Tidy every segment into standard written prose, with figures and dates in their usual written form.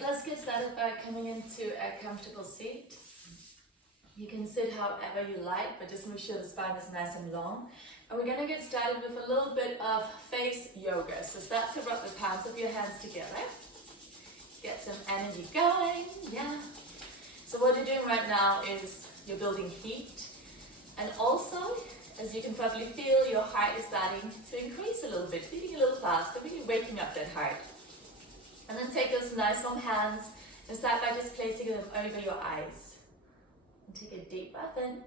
let's get started by coming into a comfortable seat. You can sit however you like, but just make sure the spine is nice and long. And we're going to get started with a little bit of face yoga. So start to rub the palms of your hands together. Get some energy going, yeah. So what you're doing right now is you're building heat. And also, as you can probably feel, your heart is starting to increase a little bit, beating a little faster, really waking up that heart. And then take those nice warm hands and start by just placing them over your eyes. And take a deep breath in.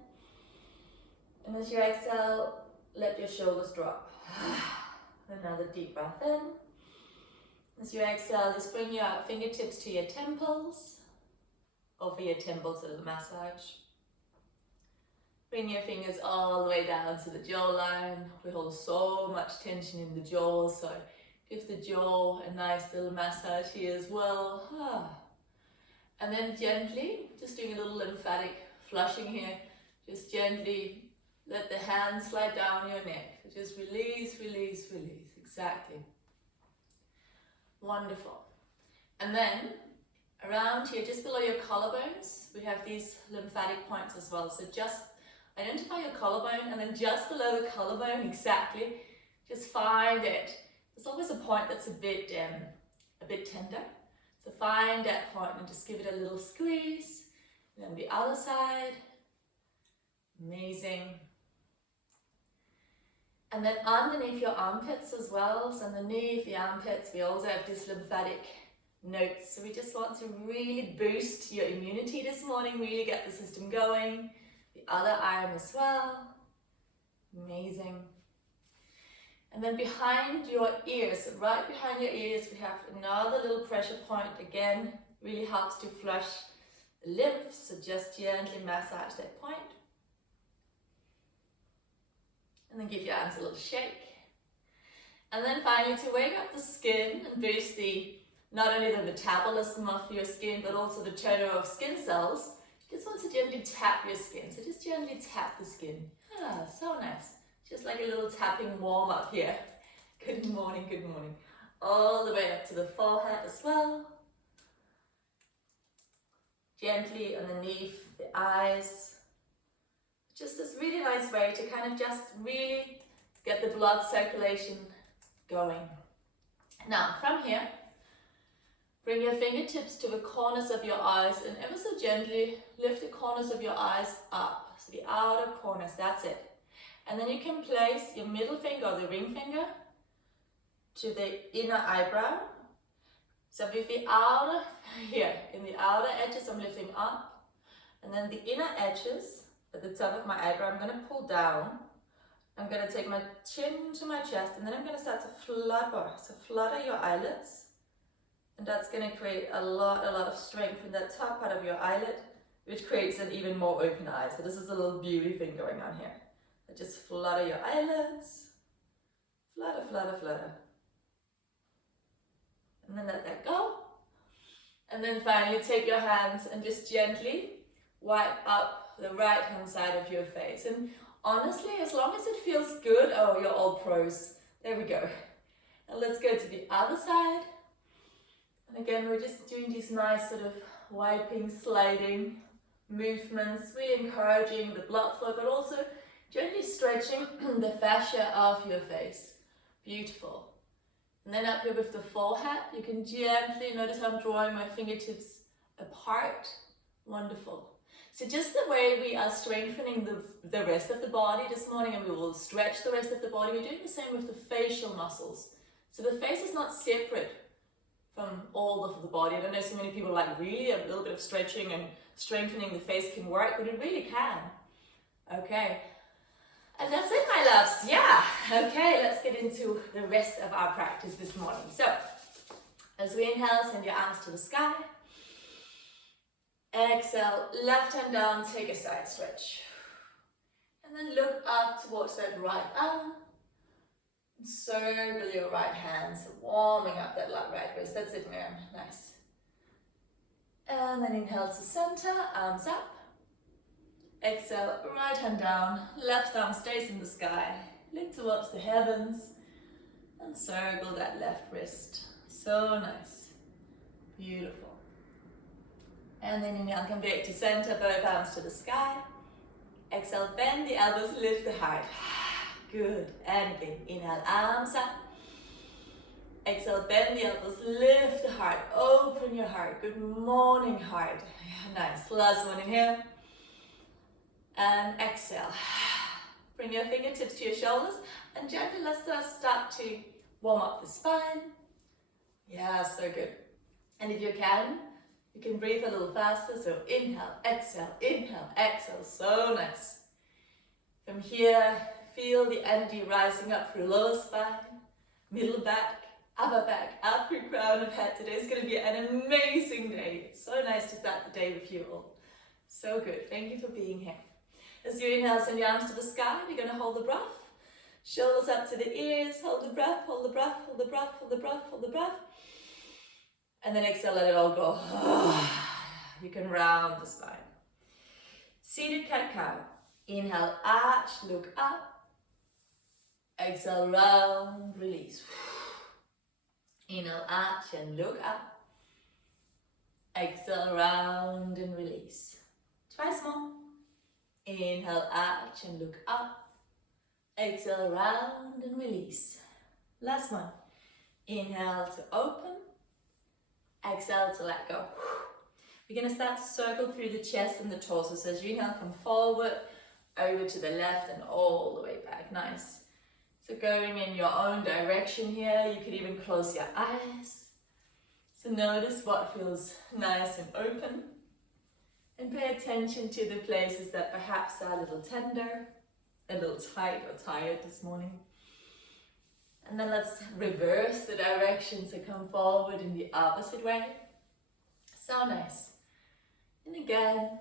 And as you exhale, let your shoulders drop. Another deep breath in. As you exhale, just bring your fingertips to your temples. Or for your temples, a little massage. Bring your fingers all the way down to the jawline. We hold so much tension in the jaw, so give the jaw a nice little massage here as well. And then gently, just doing a little lymphatic flushing here, just gently let the hands slide down your neck. So just release, release, release. Exactly. Wonderful. And then around here, just below your collarbones, we have these lymphatic points as well. So just identify your collarbone, and then just below the collarbone, exactly, just find it. There's always a point that's a bit tender. So find that point and just give it a little squeeze. And then the other side. Amazing. And then underneath your armpits as well. So underneath the armpits, we also have these lymphatic nodes. So we just want to really boost your immunity this morning, really get the system going. The other arm as well. Amazing. And then behind your ears, right behind your ears, we have another little pressure point. Again, really helps to flush the lymph. So just gently massage that point. And then give your arms a little shake. And then finally, to wake up the skin and boost not only the metabolism of your skin, but also the turnover of skin cells, just want to gently tap your skin. So just gently tap the skin. So nice. Just like a little tapping warm up here. Good morning, good morning. All the way up to the forehead as well. Gently underneath the eyes. Just this really nice way to kind of just really get the blood circulation going. Now, from here, bring your fingertips to the corners of your eyes and ever so gently lift the corners of your eyes up. So the outer corners, that's it. And then you can place your middle finger or the ring finger to the inner eyebrow. So with the outer, here, in the outer edges I'm lifting up. And then the inner edges, at the top of my eyebrow, I'm going to pull down. I'm going to take my chin to my chest and then I'm going to start to flutter. So flutter your eyelids. And that's going to create a lot of strength in that top part of your eyelid, which creates an even more open eye. So this is a little beauty thing going on here. So just flutter your eyelids. Flutter, flutter, flutter. And then let that go. And then finally take your hands and just gently wipe up the right hand side of your face. And honestly, as long as it feels good, oh, you're all pros. There we go. And let's go to the other side. And again, we're just doing these nice sort of wiping, sliding movements, really encouraging the blood flow, but also gently stretching the fascia of your face. Beautiful. And then up here with the forehead, you can gently, notice how I'm drawing my fingertips apart. Wonderful. So just the way we are strengthening the rest of the body this morning, and we will stretch the rest of the body, we're doing the same with the facial muscles. So the face is not separate from all of the body. I don't know, so many people like, really, a little bit of stretching and strengthening the face can work, but it really can. Okay. And that's it, my loves. Yeah. Okay, let's get into the rest of our practice this morning. So, as we inhale, send your arms to the sky. Exhale, left hand down, take a side stretch. And then look up towards that right arm. Circle your right hand, so warming up that right wrist. That's it, Miriam. Nice. And then inhale to center, arms up. Exhale, right hand down, left arm stays in the sky. Look towards the heavens and circle that left wrist. So nice. Beautiful. And then inhale, come back to center, both arms to the sky. Exhale, bend the elbows, lift the heart. Good. And again, inhale, arms up. Exhale, bend the elbows, lift the heart, open your heart. Good morning, heart. Nice. Last one, inhale. And exhale. Bring your fingertips to your shoulders and gently let's start to warm up the spine. Yeah, so good. And if you can breathe a little faster. So inhale, exhale, so nice. From here, feel the energy rising up through lower spine, middle back, upper crown of head. Today is going to be an amazing day. It's so nice to start the day with you all. So good. Thank you for being here. As you inhale, send your arms to the sky. You're going to hold the breath. Shoulders up to the ears. Hold the breath, hold the breath, hold the breath, hold the breath, hold the breath. And then exhale, let it all go. You can round the spine. Seated cat-cow. Inhale, arch, look up. Exhale, round, release. Inhale, arch and look up. Exhale, round and release. Twice more. Inhale, arch and look up. Exhale, round and release. Last one. Inhale to open. Exhale to let go. We're going to start to circle through the chest and the torso. So as you inhale, come forward, over to the left and all the way back. Nice. So going in your own direction here. You could even close your eyes. So notice what feels nice and open. And pay attention to the places that perhaps are a little tender, a little tight or tired this morning. And then let's reverse the direction, so come forward in the opposite way. So nice. And again,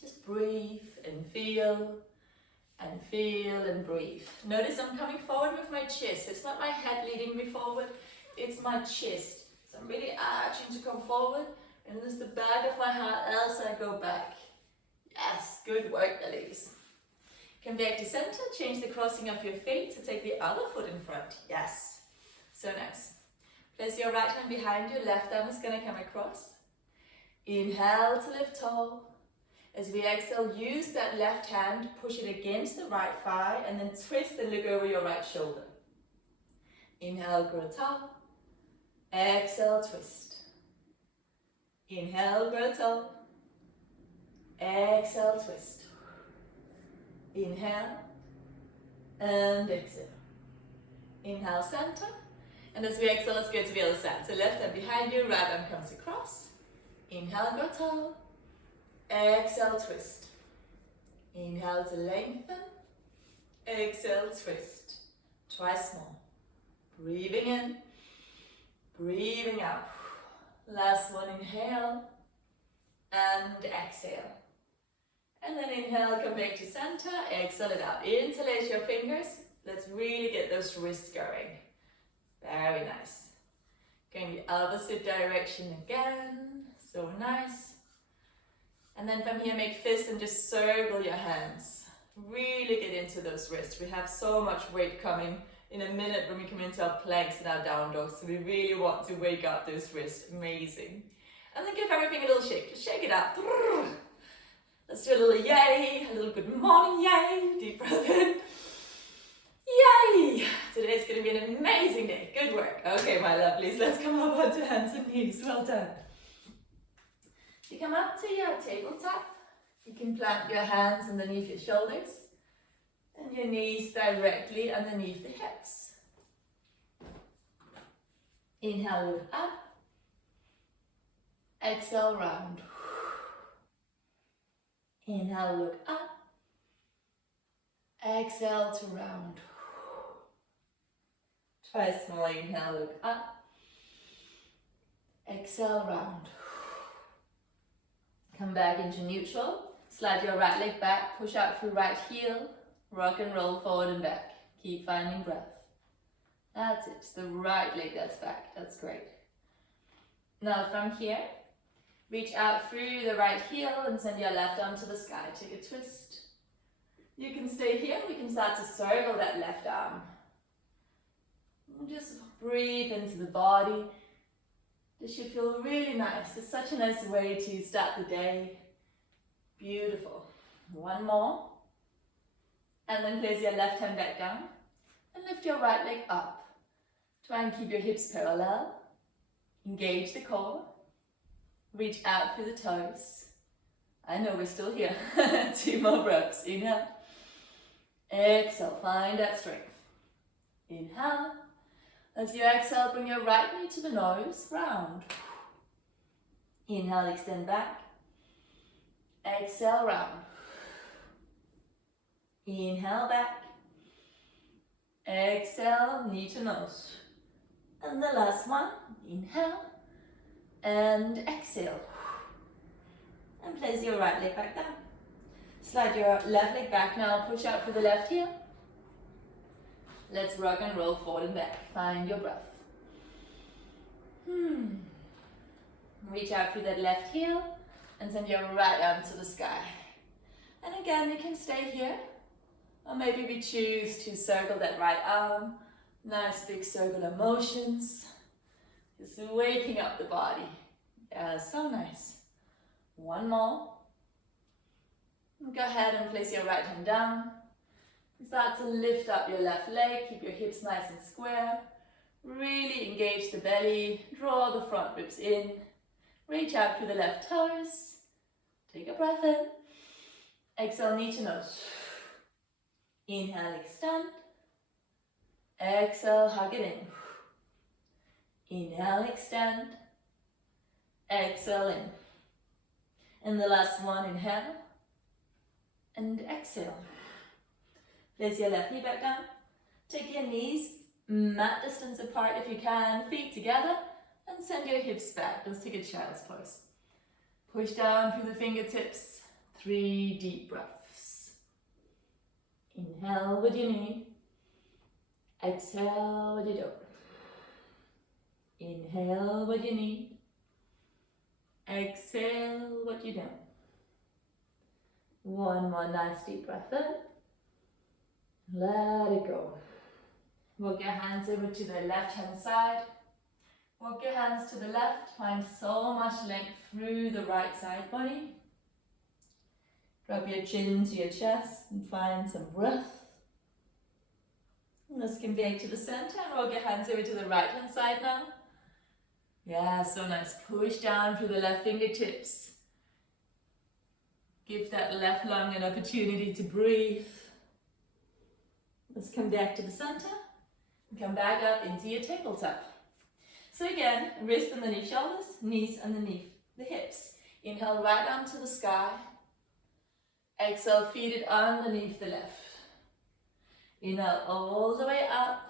just breathe and feel and breathe. Notice I'm coming forward with my chest. It's not my head leading me forward, it's my chest. So I'm really arching to come forward, and this is the back of my heart as I go back. Yes, good work, ladies. Come back to center, change the crossing of your feet, so take the other foot in front. Yes, so nice. Place your right hand behind you, left arm is going to come across. Inhale to lift tall. As we exhale, use that left hand, push it against the right thigh, and then twist and look over your right shoulder. Inhale, grow tall. Exhale, twist. Inhale, grow tall. Exhale, twist. Inhale and exhale. Inhale, center. And as we exhale, let's go to the other side. So left hand behind you, right arm comes across. Inhale, grow tall. Exhale, twist. Inhale to lengthen. Exhale, twist. Twice more. Breathing in. Breathing out. Last one, inhale. And exhale. And then inhale, come back to center. Exhale it out. Interlace your fingers. Let's really get those wrists going. Very nice. Going the opposite direction again. So nice. And then from here, make fists and just circle your hands. Really get into those wrists. We have so much weight coming in a minute when we come into our planks and our down dogs. So we really want to wake up those wrists. Amazing. And then give everything a little shake. Just shake it out. Let's do a little yay, a little good morning yay. Deep breath in. Yay! Today's going to be an amazing day. Good work. Okay, my lovelies, let's come up onto hands and knees. Well done. You come up to your tabletop. You can plant your hands underneath your shoulders and your knees directly underneath the hips. Inhale, look up. Exhale, round. Inhale, look up. Exhale to round. Twice more. Inhale, look up. Exhale, round. Come back into neutral. Slide your right leg back. Push out through right heel. Rock and roll forward and back. Keep finding breath. That's it. It's the right leg that's back. That's great. Now from here, reach out through the right heel and send your left arm to the sky. Take a twist. You can stay here. We can start to circle that left arm. And just breathe into the body. This should feel really nice. It's such a nice way to start the day. Beautiful. One more. And then place your left hand back down and lift your right leg up. Try and keep your hips parallel. Engage the core. Reach out through the toes. I know we're still here. 2 more breaths. Inhale. Exhale. Find that strength. Inhale. As you exhale, bring your right knee to the nose. Round. Inhale, extend back. Exhale, round. Inhale, back. Exhale, knee to nose. And the last one. Inhale. And exhale. And place your right leg back down. Slide your left leg back now. Push out for the left heel. Let's rock and roll forward and back. Find your breath. Reach out through that left heel and send your right arm to the sky. And again, you can stay here. Or maybe we choose to circle that right arm. Nice big circular motions. Just waking up the body. Yeah, so nice. One more. Go ahead and place your right hand down. Start to lift up your left leg. Keep your hips nice and square. Really engage the belly. Draw the front ribs in. Reach out through the left toes. Take a breath in. Exhale, knee to nose. Inhale, extend. Exhale, hug it in. Inhale, extend. Exhale in. And the last one, inhale. And exhale. Place your left knee back down. Take your knees mat distance apart if you can. Feet together. And send your hips back. Let's take a child's pose. Push down through the fingertips. 3 deep breaths. Inhale what you need. Exhale what you don't. Inhale what you need. Exhale what you don't. One more nice deep breath in. Let it go. Walk your hands over to the left hand side. Walk your hands to the left. Find so much length through the right side body. Drop your chin to your chest and find some breath. Let's come back to the center and walk your hands over to the right hand side now. Yeah, so nice. Push down through the left fingertips. Give that left lung an opportunity to breathe. Let's come back to the center and come back up into your tabletop. So again, wrist underneath shoulders, knees underneath the hips. Inhale, right arm to the sky. Exhale, feet it underneath the left. Inhale all the way up.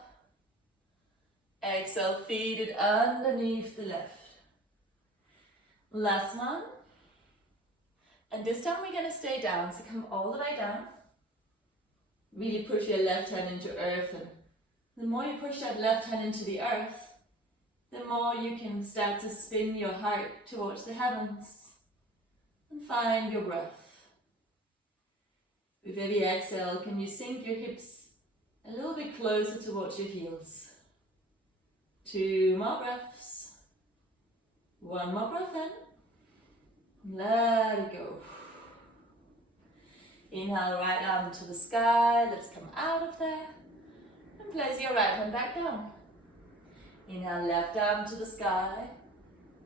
Exhale, feet it underneath the left. Last one. And this time we're going to stay down, so come all the way down. Really push your left hand into earth, and the more you push that left hand into the earth, the more you can start to spin your heart towards the heavens and find your breath. With every exhale, can you sink your hips a little bit closer towards your heels? 2 more breaths. 1 more breath in. Let it go. Inhale, right arm to the sky. Let's come out of there. And place your right hand back down. Inhale, left arm to the sky.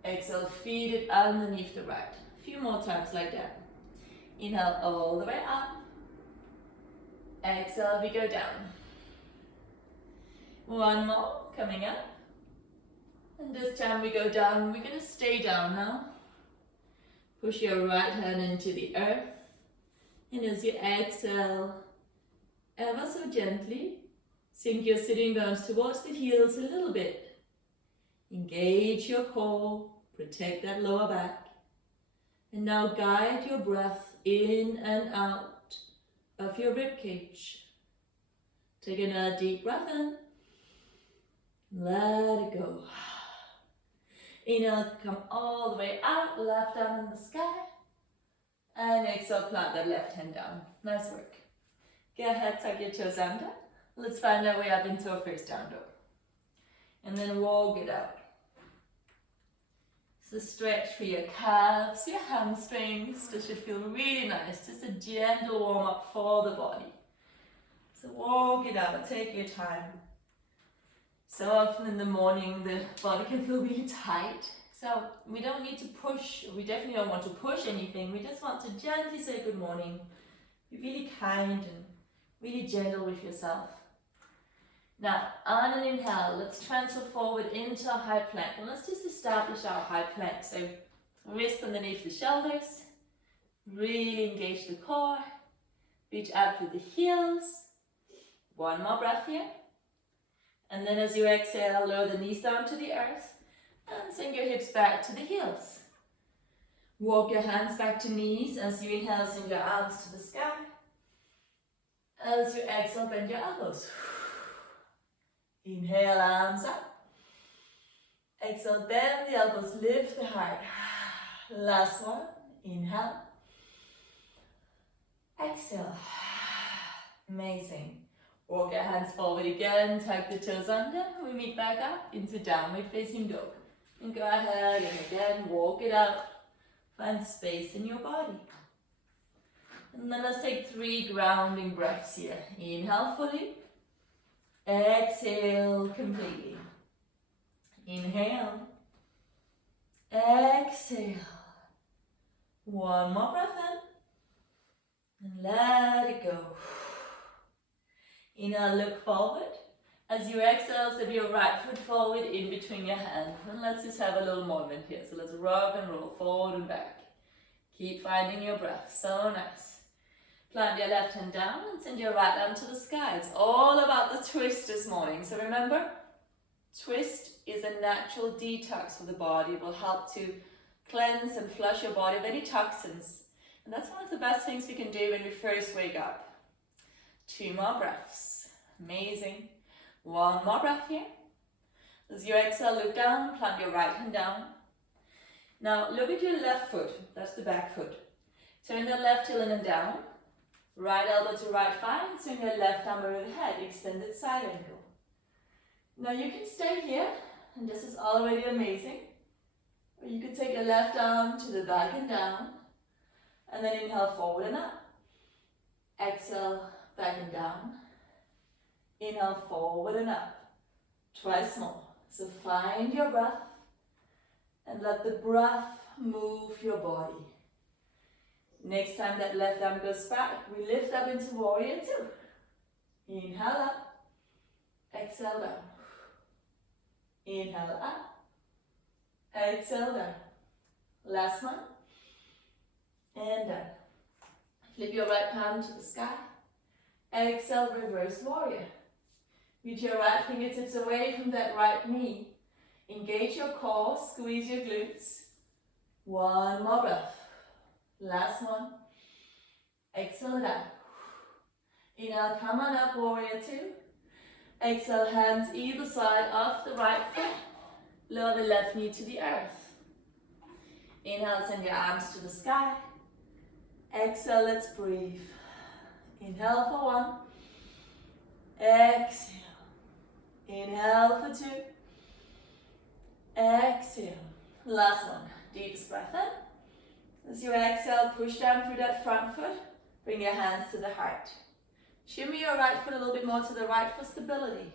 Exhale, feet it underneath the right. A few more times like that. Inhale all the way up. Exhale, we go down. 1 more, coming up. And this time we go down. We're going to stay down now. Push your right hand into the earth. And as you exhale, ever so gently, sink your sitting bones towards the heels a little bit. Engage your core, protect that lower back. And now guide your breath in and out of your ribcage. Take another deep breath in. Let it go. Inhale, come all the way out, left arm in the sky. And exhale, plant that left hand down. Nice work. Go ahead, tuck your toes under. Let's find our way up into our first down dog. And then walk it out. So stretch for your calves, your hamstrings. This should feel really nice. Just a gentle warm up for the body. So walk it out, take your time. So often in the morning the body can feel really tight. So we don't need to push, we definitely don't want to push anything. We just want to gently say good morning. Be really kind and really gentle with yourself. Now, on an inhale, let's transfer forward into a high plank. And let's just establish our high plank. So, wrist underneath the shoulders. Really engage the core. Reach out through the heels. One more breath here. And then as you exhale, lower the knees down to the earth. And sink your hips back to the heels. Walk your hands back to knees. As you inhale, sink your arms to the sky. As you exhale, bend your elbows. Inhale, arms up. Exhale, bend the elbows, lift the heart. Last one. Inhale. Exhale. Amazing. Walk your hands forward again, tuck the toes under. We meet back up into downward facing dog. And go ahead and again, walk it out. Find space in your body. And then let's take 3 grounding breaths here. Inhale fully. Exhale completely. Inhale. Exhale. One more breath in. And let it go. Inhale, look forward. As you exhale, step your right foot forward in between your hands. And let's just have a little moment here. So let's rock and roll forward and back. Keep finding your breath. So nice. Plant your left hand down and send your right arm to the sky. It's all about the twist this morning. So remember, twist is a natural detox for the body. It will help to cleanse and flush your body of any toxins. And that's one of the best things we can do when we first wake up. 2 more breaths. Amazing. 1 more breath here. As you exhale, look down, plant your right hand down. Now look at your left foot. That's the back foot. Turn the left heel in and down. Right elbow to right thigh, and swing your left arm over the head, extended side angle. Now you can stay here, and this is already amazing. Or you could take your left arm to the back and down, and then inhale forward and up. Exhale, back and down. Inhale forward and up. Twice more. So find your breath, and let the breath move your body. Next time that left arm goes back, we lift up into warrior 2. Inhale up, exhale down. Inhale up, exhale down. Last one, and down. Flip your right palm to the sky. Exhale, reverse warrior. Reach your right fingertips away from that right knee. Engage your core, squeeze your glutes. 1 more breath. Last one. Exhale down. Inhale, come on up, warrior 2. Exhale, hands either side of the right foot. Lower the left knee to the earth. Inhale, send your arms to the sky. Exhale, let's breathe. Inhale for 1. Exhale. Inhale for 2. Exhale. Last one. Deepest breath in. As you exhale, push down through that front foot. Bring your hands to the heart. Shimmy your right foot a little bit more to the right for stability.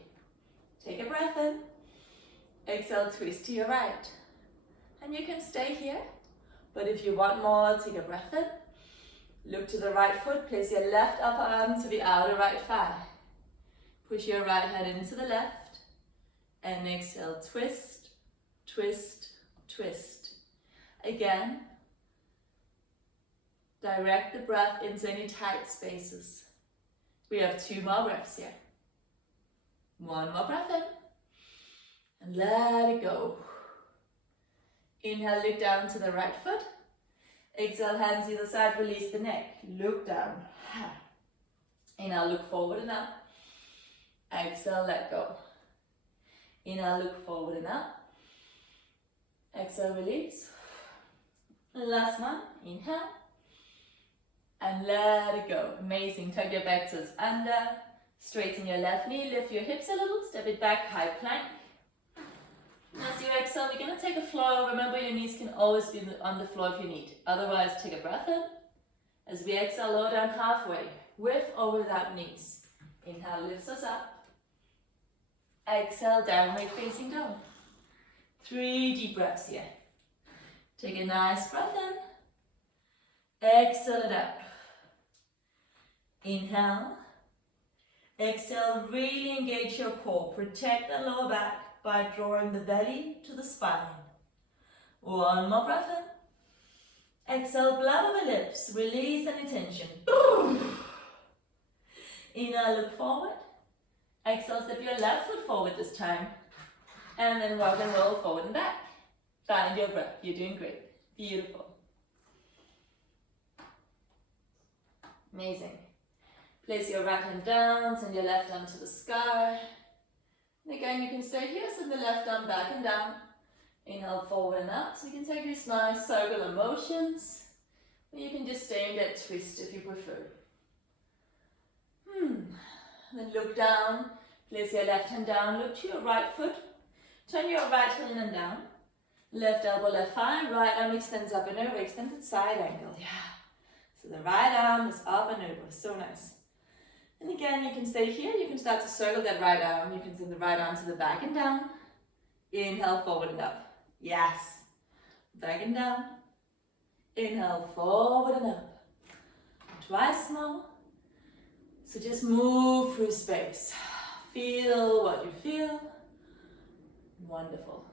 Take a breath in. Exhale, twist to your right. And you can stay here. But if you want more, take a breath in. Look to the right foot. Place your left upper arm to the outer right thigh. Push your right hand into the left. And exhale, twist, twist, twist. Again, direct the breath into any tight spaces. We have 2 more breaths here. 1 more breath in. And let it go. Inhale, look down to the right foot. Exhale, hands either side, release the neck. Look down. Inhale, look forward and up. Exhale, let go. Inhale, look forward and up. Exhale, release. Last one. Inhale. And let it go. Amazing. Tuck your back toes under. Straighten your left knee. Lift your hips a little. Step it back. High plank. As you exhale, we're going to take a flow. Remember, your knees can always be on the floor if you need. Otherwise, take a breath in. As we exhale, lower down halfway, with or without knees. Inhale, lifts us up. Exhale, downward facing dog. 3 deep breaths here. Take a nice breath in. Exhale it out. Inhale. Exhale, really engage your core. Protect the lower back by drawing the belly to the spine. One more breath in. Exhale, blabber the lips. Release any tension. Inhale, look forward. Exhale, step your left foot forward this time. And then rock and roll forward and back. Find your breath. You're doing great. Beautiful. Amazing. Place your right hand down, send your left arm to the sky. And again, you can stay here, send the left arm back and down. Inhale, forward and up. So you can take these nice circular motions. Or you can just stay in that twist if you prefer. Then look down. Place your left hand down, look to your right foot. Turn your right hand and down. Left elbow, left thigh. Right arm extends up and over, extended side angle. Yeah. So the right arm is up and over. So nice. And again, you can stay here. You can start to circle that right arm. You can send the right arm to the back and down. Inhale, forward and up. Yes. Back and down. Inhale, forward and up. Twice more. So just move through space. Feel what you feel. Wonderful.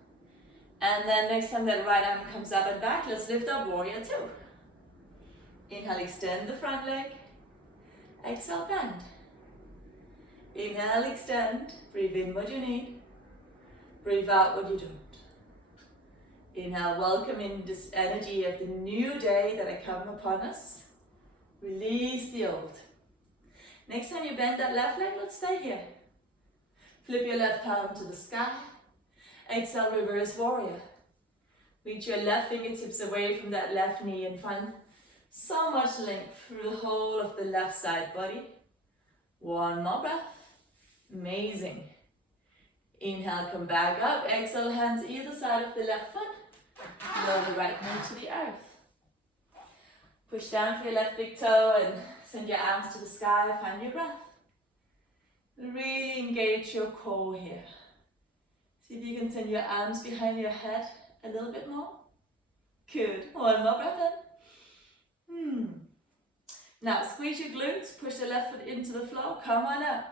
And then next time that right arm comes up and back, let's lift up warrior 2. Inhale, extend the front leg. Exhale, bend. Inhale, extend. Breathe in what you need. Breathe out what you don't. Inhale, welcome in this energy of the new day that has come upon us. Release the old. Next time you bend that left leg, let's stay here. Flip your left palm to the sky. Exhale, reverse warrior. Reach your left fingertips away from that left knee and find so much length through the whole of the left side body. One more breath. Amazing. Inhale, come back up. Exhale, hands either side of the left foot. Lower the right knee to the earth. Push down for your left big toe and send your arms to the sky. Find your breath. Really engage your core here. See if you can send your arms behind your head a little bit more. Good. One more breath in. Now squeeze your glutes. Push the left foot into the floor. Come on up.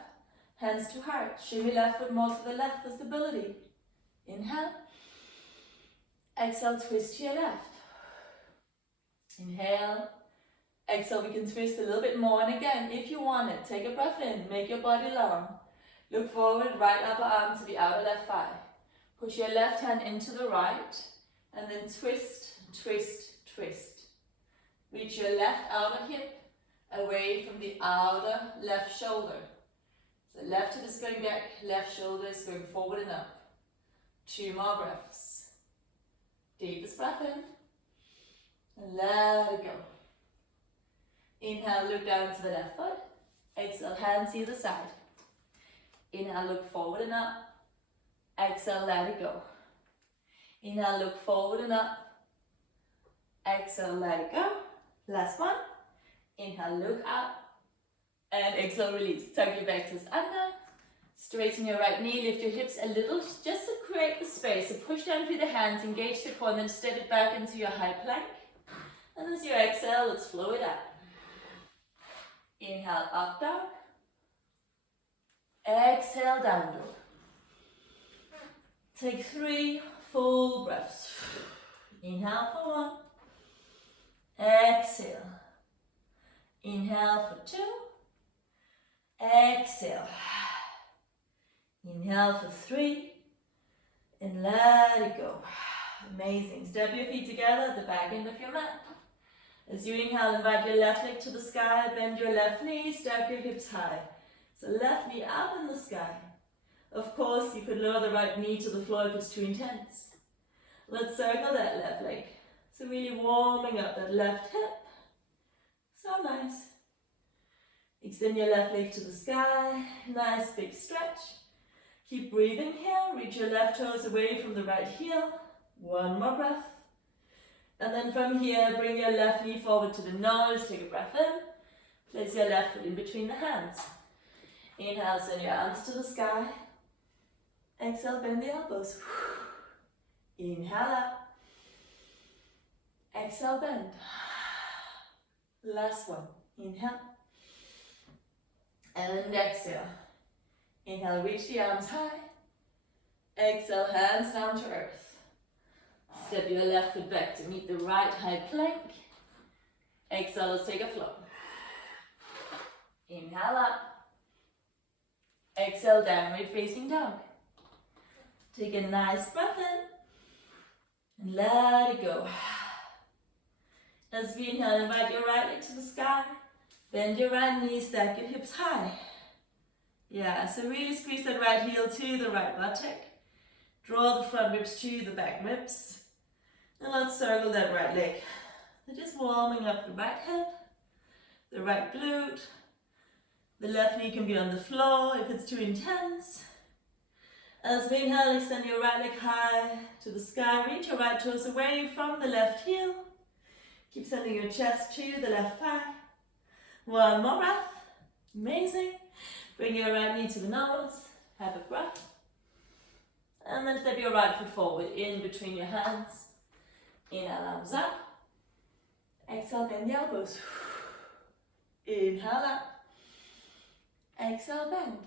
Hands to heart. Shimmy left foot more to the left for stability. Inhale. Exhale, twist to your left. Inhale. Exhale, we can twist a little bit more. And again, if you want it, take a breath in. Make your body long. Look forward, right upper arm to the outer left thigh. Push your left hand into the right. And then twist, twist, twist. Reach your left outer hip away from the outer left shoulder. So left hip is going back, left shoulder is going forward and up. 2 more breaths. Deepest breath in. And let it go. Inhale, look down to the left foot. Exhale, hands either side. Inhale, look forward and up. Exhale, let it go. Inhale, look forward and up. Exhale, let it go. Last one. Inhale, look up. And exhale, release. Tuck your back toes under. Straighten your right knee. Lift your hips a little just to create the space. So push down through the hands. Engage the core and then step it back into your high plank. And as you exhale, let's flow it up. Inhale, up dog. Exhale, down dog. Take 3 full breaths. Inhale for 1. Exhale. Inhale for 2. Exhale. Inhale for 3. And let it go. Amazing. Step your feet together at the back end of your mat. As you inhale, invite your left leg to the sky, bend your left knee, stack your hips high. So left knee up in the sky. Of course, you could lower the right knee to the floor if it's too intense. Let's circle that left leg. So really warming up that left hip. So nice. Extend your left leg to the sky. Nice big stretch. Keep breathing here. Reach your left toes away from the right heel. One more breath. And then from here, bring your left knee forward to the nose. Take a breath in. Place your left foot in between the hands. Inhale, send your arms to the sky. Exhale, bend the elbows. Inhale up. Exhale, bend. Last one. Inhale. And exhale. Inhale, reach the arms high. Exhale, hands down to earth. Step your left foot back to meet the right high plank. Exhale, let's take a flow. Inhale up. Exhale, downward facing dog. Take a nice breath in. And let it go. As we inhale, invite your right leg to the sky. Bend your right knee, stack your hips high. Yeah, so really squeeze that right heel to the right buttock. Draw the front ribs to the back ribs. And let's circle that right leg. So just warming up the right hip, the right glute. The left knee can be on the floor if it's too intense. As we inhale, extend your right leg high to the sky. Reach your right toes away from the left heel. Keep sending your chest to the left thigh. One more breath. Amazing. Bring your right knee to the nose. Have a breath. And then step your right foot forward in between your hands. Inhale, arms up. Exhale, bend the elbows. Inhale up. Exhale, bend.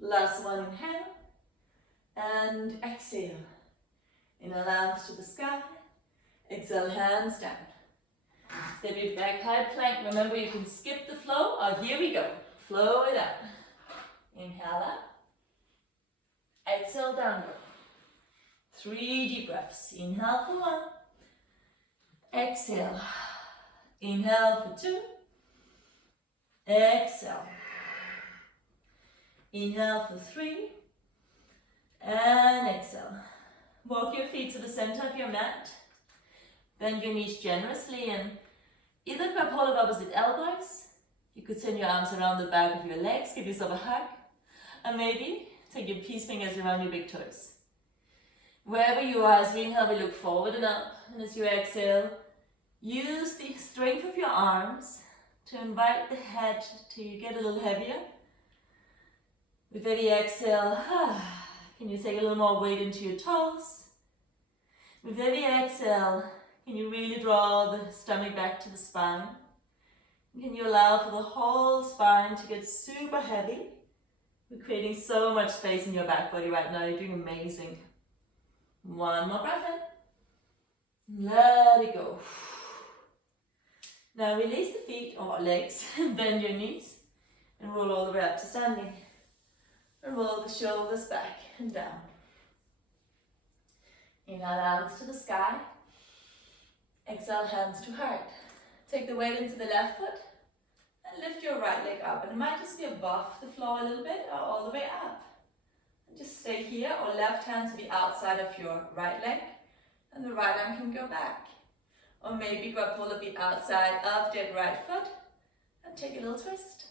Last one, inhale. And exhale. Inhale, arms to the sky. Exhale, hands down. Step your back high plank. Remember, you can skip the flow. Oh, here we go. Flow it up. Inhale up. Exhale, downward. 3 deep breaths. Inhale for 1. Exhale. Inhale for 2. Exhale. Inhale for 3. And exhale. Walk your feet to the center of your mat. Bend your knees generously and either grab hold of opposite elbows. You could send your arms around the back of your legs, give yourself a hug. And maybe take your peace fingers around your big toes. Wherever you are, as we inhale, we look forward and up. And as you exhale, use the strength of your arms to invite the head to get a little heavier. With every exhale, can you take a little more weight into your toes? With every exhale, can you really draw the stomach back to the spine? Can you allow for the whole spine to get super heavy? We're creating so much space in your back body right now. You're doing amazing. One more breath in. Let it go. Now release the feet or legs and bend your knees and roll all the way up to standing. And roll the shoulders back and down. Inhale, arms to the sky. Exhale, hands to heart. Take the weight into the left foot and lift your right leg up. And it might just be above the floor a little bit or all the way up. And just stay here, or left hand to the outside of your right leg and the right arm can go back. Or maybe grab hold of the outside of that right foot and take a little twist.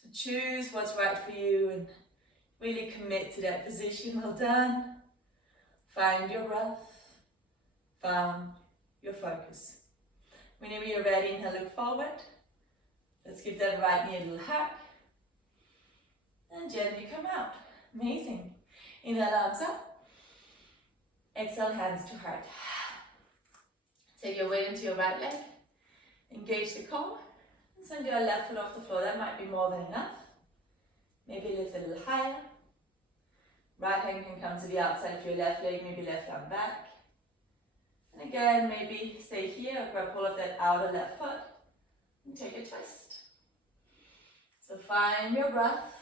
So choose what's right for you and really commit to that position. Well done. Find your breath. Find your focus. Whenever you're ready, inhale, look forward. Let's give that right knee a little hug. And gently come out. Amazing. Inhale, arms up. Exhale, hands to heart. Take your weight into your right leg. Engage the core. And send your left foot off the floor. That might be more than enough. Maybe lift a little higher. Right hand can come to the outside of your left leg. Maybe left arm back. And again, maybe stay here or grab hold of that outer left foot and take a twist. So find your breath,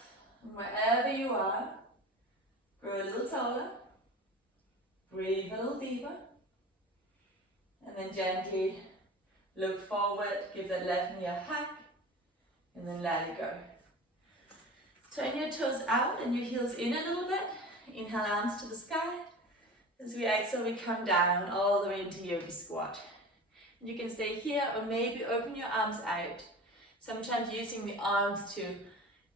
and wherever you are, grow a little taller, breathe a little deeper, and then gently look forward, give that left knee a hug, and then let it go. Turn your toes out and your heels in a little bit. Inhale, arms to the sky. As we exhale, we come down all the way into yogi squat. And you can stay here or maybe open your arms out. Sometimes using the arms to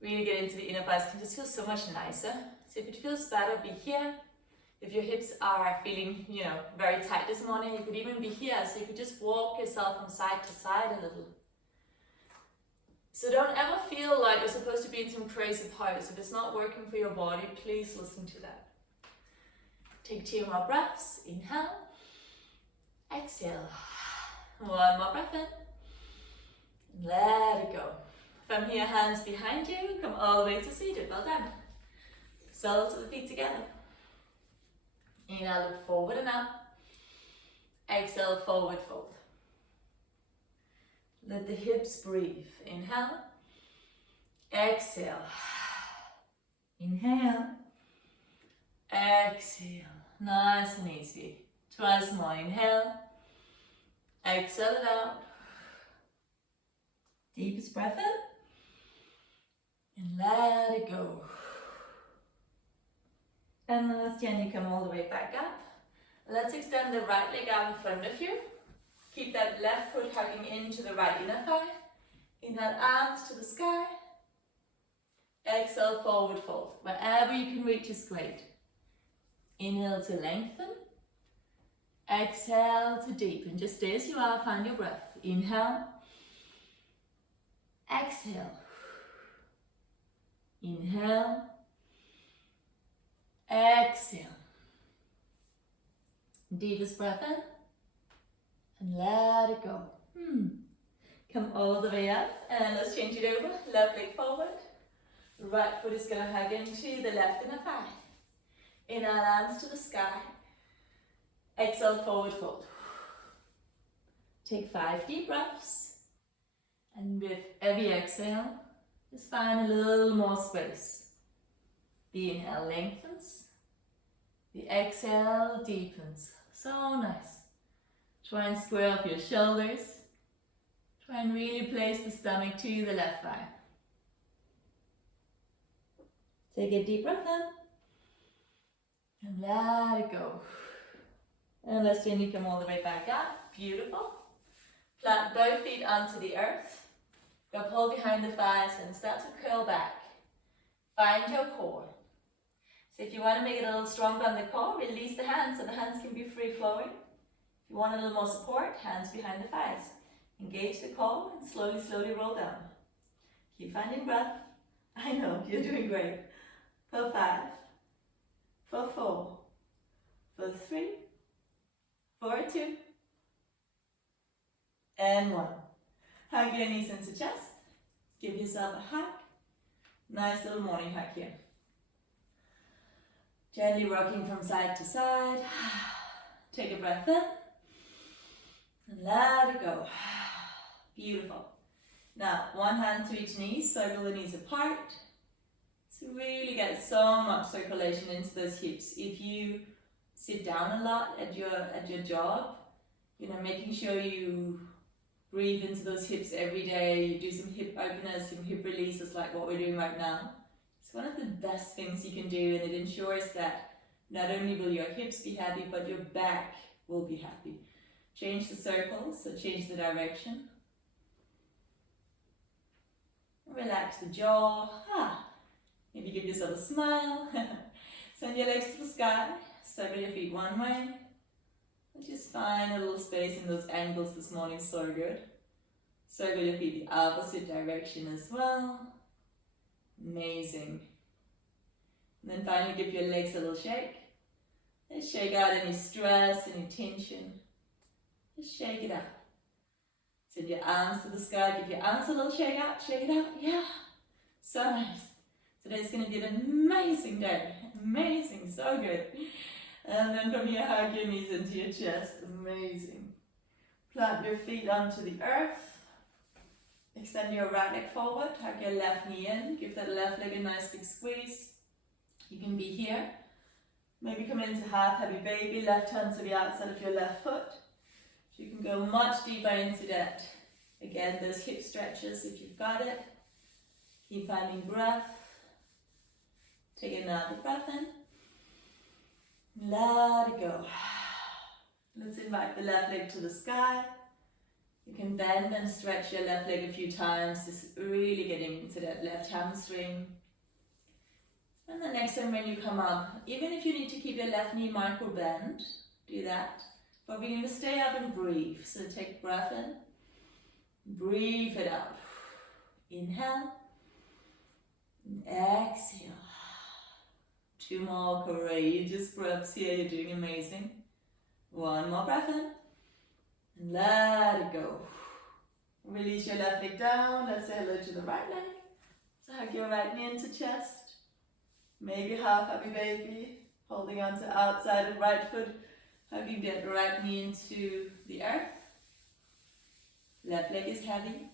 really get into the inner thighs, can just feel so much nicer. So if it feels better, be here. If your hips are feeling, you know, very tight this morning, you could even be here. So you could just walk yourself from side to side a little. So don't ever feel like you're supposed to be in some crazy pose. If it's not working for your body, please listen to that. Take 2 more breaths. Inhale. Exhale. 1 more breath in. Let it go. From here, hands behind you. Come all the way to seated. Well done. Soles of the feet together. Inhale, look forward and up. Exhale, forward fold. Let the hips breathe. Inhale. Exhale. Inhale. Exhale. Nice and easy. Twice more. Inhale. Exhale it out. Deepest breath in. And let it go. And last, gently come all the way back up. Let's extend the right leg out in front of you. Keep that left foot hugging into the right inner thigh. Inhale, arms to the sky. Exhale, forward fold. Wherever you can reach is great. Inhale to lengthen. Exhale to deepen. Just stay as you are, find your breath. Inhale. Exhale. Inhale. Exhale. Deepest breath in. And let it go. Come all the way up and let's change it over. Left leg forward. Right foot is going to hug into the left inner thigh. Inhale, arms to the sky. Exhale, forward fold. Take 5 deep breaths. And with every exhale, just find a little more space. The inhale lengthens. The exhale deepens. So nice. Try and square up your shoulders. Try and really place the stomach to the left thigh. Take a deep breath in. And let it go. And let's gently come all the way back up. Beautiful. Plant both feet onto the earth. Go pull behind the thighs and start to curl back. Find your core. So if you want to make it a little stronger on the core, release the hands so the hands can be free flowing. If you want a little more support, hands behind the thighs. Engage the core and slowly, slowly roll down. Keep finding breath. I know, you're doing great. For 5, for 4, for 3, for 2, and 1. Hug your knees into chest. Give yourself a hug. Nice little morning hug here. Gently rocking from side to side. Take a breath in. And let it go. Beautiful. Now, one hand to each knee, circle the knees apart. To really get so much circulation into those hips. If you sit down a lot at your job, you know, making sure you breathe into those hips every day, you do some hip openers, some hip releases like what we're doing right now. It's one of the best things you can do, and it ensures that not only will your hips be happy, but your back will be happy. Change the circles, so change the direction. Relax the jaw. Maybe give yourself a smile. Send your legs to the sky. Circle your feet one way. And just find a little space in those ankles this morning. So good. Circle your feet the opposite direction as well. Amazing. And then finally give your legs a little shake. Just shake out any stress, any tension. Just shake it out. Send your arms to the sky. Give your arms a little shake out. Shake it out. Yeah. So nice. Today's going to be an amazing day. Amazing. So good. And then from here, hug your knees into your chest. Amazing. Plant your feet onto the earth. Extend your right leg forward. Hug your left knee in. Give that left leg a nice big squeeze. You can be here. Maybe come into half happy baby. Left hand to the outside of your left foot. So you can go much deeper into that. Again, those hip stretches if you've got it. Keep finding breath. Take another breath in. Let it go. Let's invite the left leg to the sky. You can bend and stretch your left leg a few times, just really getting into that left hamstring. And the next time when you come up, even if you need to keep your left knee micro bend, do that. But we're going to stay up and breathe. So take breath in, breathe it out. Inhale, and exhale. 2 more courageous breaths here, you're doing amazing. 1 more breath in, and let it go. Release your left leg down, let's say hello to the right leg. So hug your right knee into chest. Maybe half happy baby, holding on to outside of right foot, hugging that right knee into the earth. Left leg is heavy.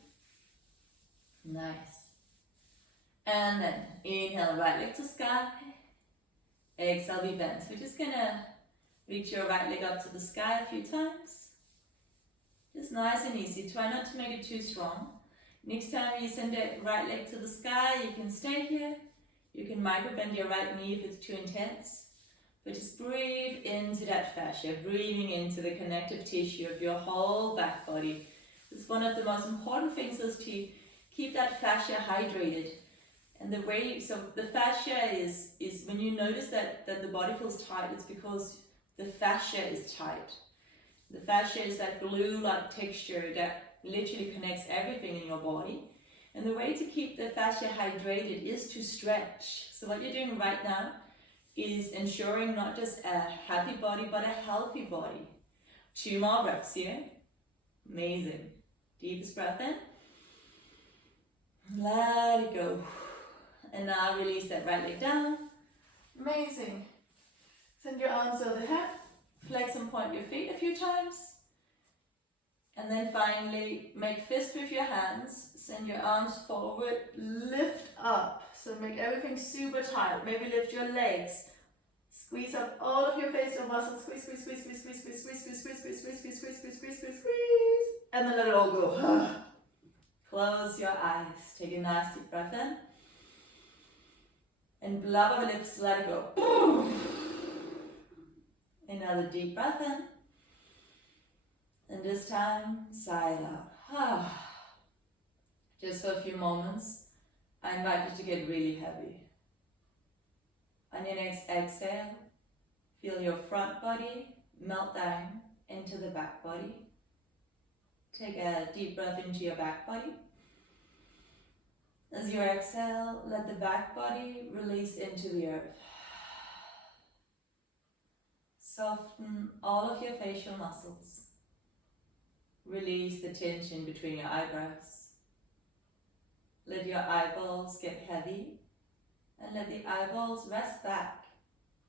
Nice. And then inhale, right leg to sky. Exhale, we bend. So we're just gonna reach your right leg up to the sky a few times. Just nice and easy. Try not to make it too strong. Next time you send that right leg to the sky, you can stay here. You can micro bend your right knee if it's too intense. But just breathe into that fascia, breathing into the connective tissue of your whole back body. This is one of the most important things, is to keep that fascia hydrated. And the way, so the fascia is when you notice that the body feels tight, it's because the fascia is tight. The fascia is that glue-like texture that literally connects everything in your body. And the way to keep the fascia hydrated is to stretch. So what you're doing right now is ensuring not just a happy body, but a healthy body. 2 more breaths here. Amazing. Deepest breath in. Let it go. And now release that right leg down. Amazing. Send your arms overhead. Flex and point your feet a few times. And then finally, make fist with your hands. Send your arms forward. Lift up. So make everything super tight. Maybe lift your legs. Squeeze up all of your facial muscles. Squeeze, squeeze, squeeze, squeeze, squeeze, squeeze, squeeze, squeeze, squeeze, squeeze, squeeze, squeeze, squeeze, squeeze, squeeze, squeeze, squeeze. And then let it all go. Close your eyes. Take a nice deep breath in. And blubber lips, let it go. Another deep breath in. And this time, sigh it out. Just for a few moments, I invite you to get really heavy. On your next exhale, feel your front body melt down into the back body. Take a deep breath into your back body. As you exhale, let the back body release into the earth. Soften all of your facial muscles. Release the tension between your eyebrows. Let your eyeballs get heavy, and let the eyeballs rest back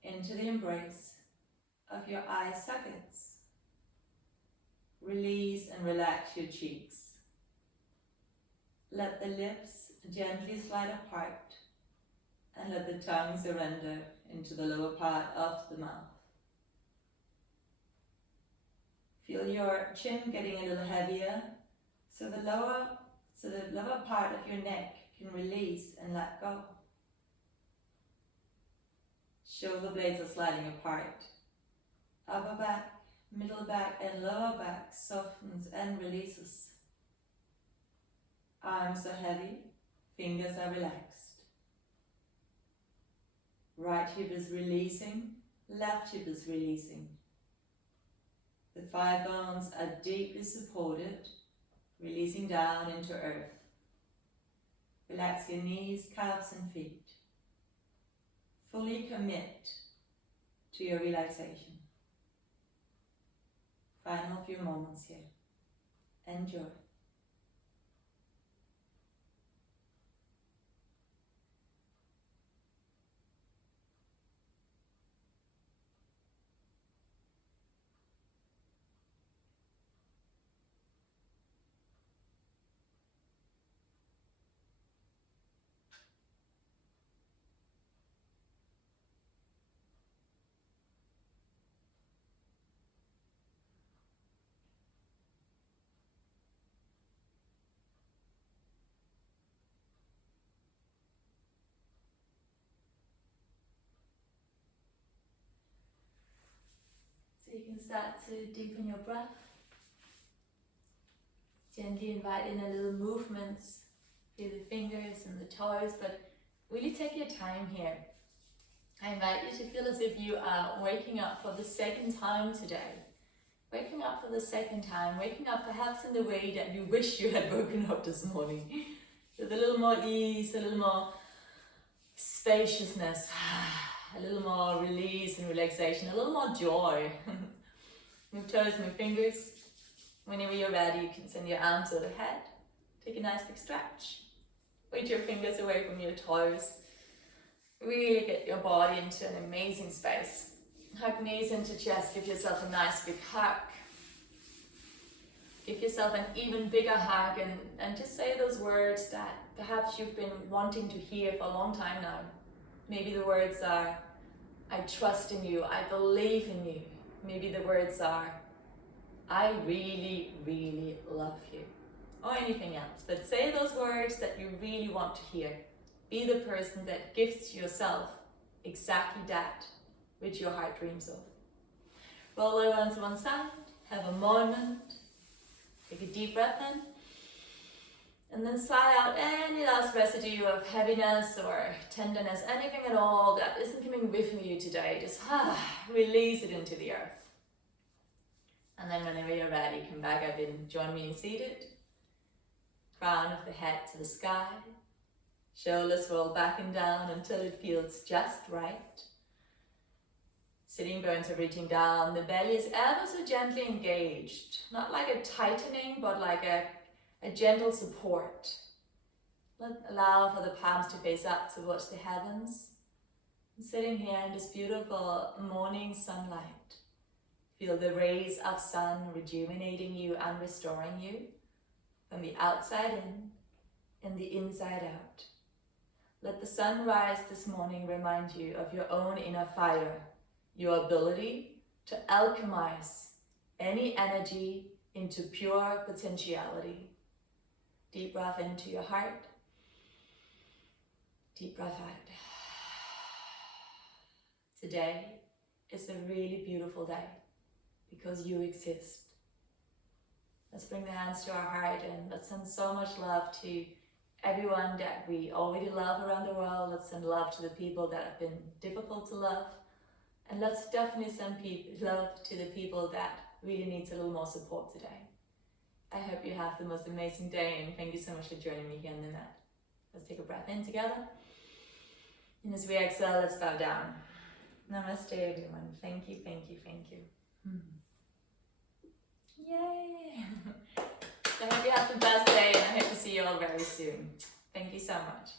into the embrace of your eye sockets. Release and relax your cheeks. Let the lips gently slide apart, and let the tongue surrender into the lower part of the mouth. Feel your chin getting a little heavier, so the lower part of your neck can release and let go. Shoulder blades are sliding apart. Upper back, middle back, and lower back softens and releases. Arms are heavy, fingers are relaxed. Right hip is releasing, left hip is releasing. The thigh bones are deeply supported, releasing down into earth. Relax your knees, calves, and feet. Fully commit to your relaxation. Final few moments here. Enjoy. So you can start to deepen your breath. Gently invite in a little movements through the fingers and the toes, but really take your time here. I invite you to feel as if you are waking up for the second time today. Waking up for the second time, waking up perhaps in the way that you wish you had woken up this morning. With a little more ease, a little more spaciousness, a little more release and relaxation, a little more joy. Move toes, move fingers. Whenever you're ready, you can send your arms overhead. Take a nice big stretch. Reach your fingers away from your toes. Really get your body into an amazing space. Hug knees into chest, give yourself a nice big hug. Give yourself an even bigger hug and just say those words that perhaps you've been wanting to hear for a long time now. Maybe the words are, I trust in you, I believe in you. Maybe the words are, I really, really love you. Or anything else, but say those words that you really want to hear. Be the person that gives yourself exactly that which your heart dreams of. Roll over onto one side, have a moment, take a deep breath in, and then sigh out any last residue of heaviness or tenderness, anything at all that isn't coming with you today. Just release it into the earth. And then whenever you're ready, come back up and join me in seated. Crown of the head to the sky. Shoulders roll back and down until it feels just right. Sitting bones are reaching down. The belly is ever so gently engaged. Not like a tightening, but like a gentle support. Allow for the palms to face up towards the heavens. And sitting here in this beautiful morning sunlight. Feel the rays of sun rejuvenating you and restoring you. From the outside in and the inside out. Let the sunrise this morning remind you of your own inner fire, your ability to alchemize any energy into pure potentiality. Deep breath into your heart. Deep breath out. Today is a really beautiful day because you exist. Let's bring the hands to our heart and let's send so much love to everyone that we already love around the world. Let's send love to the people that have been difficult to love. And let's definitely send love to the people that really needs a little more support today. I hope you have the most amazing day and thank you so much for joining me here on the mat. Let's take a breath in together. And as we exhale, let's bow down. Namaste everyone. Thank you, thank you, thank you. Yay! So I hope you have the best day and I hope to see you all very soon. Thank you so much.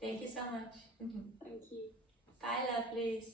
Thank you so much. Thank you. Bye, lovelies.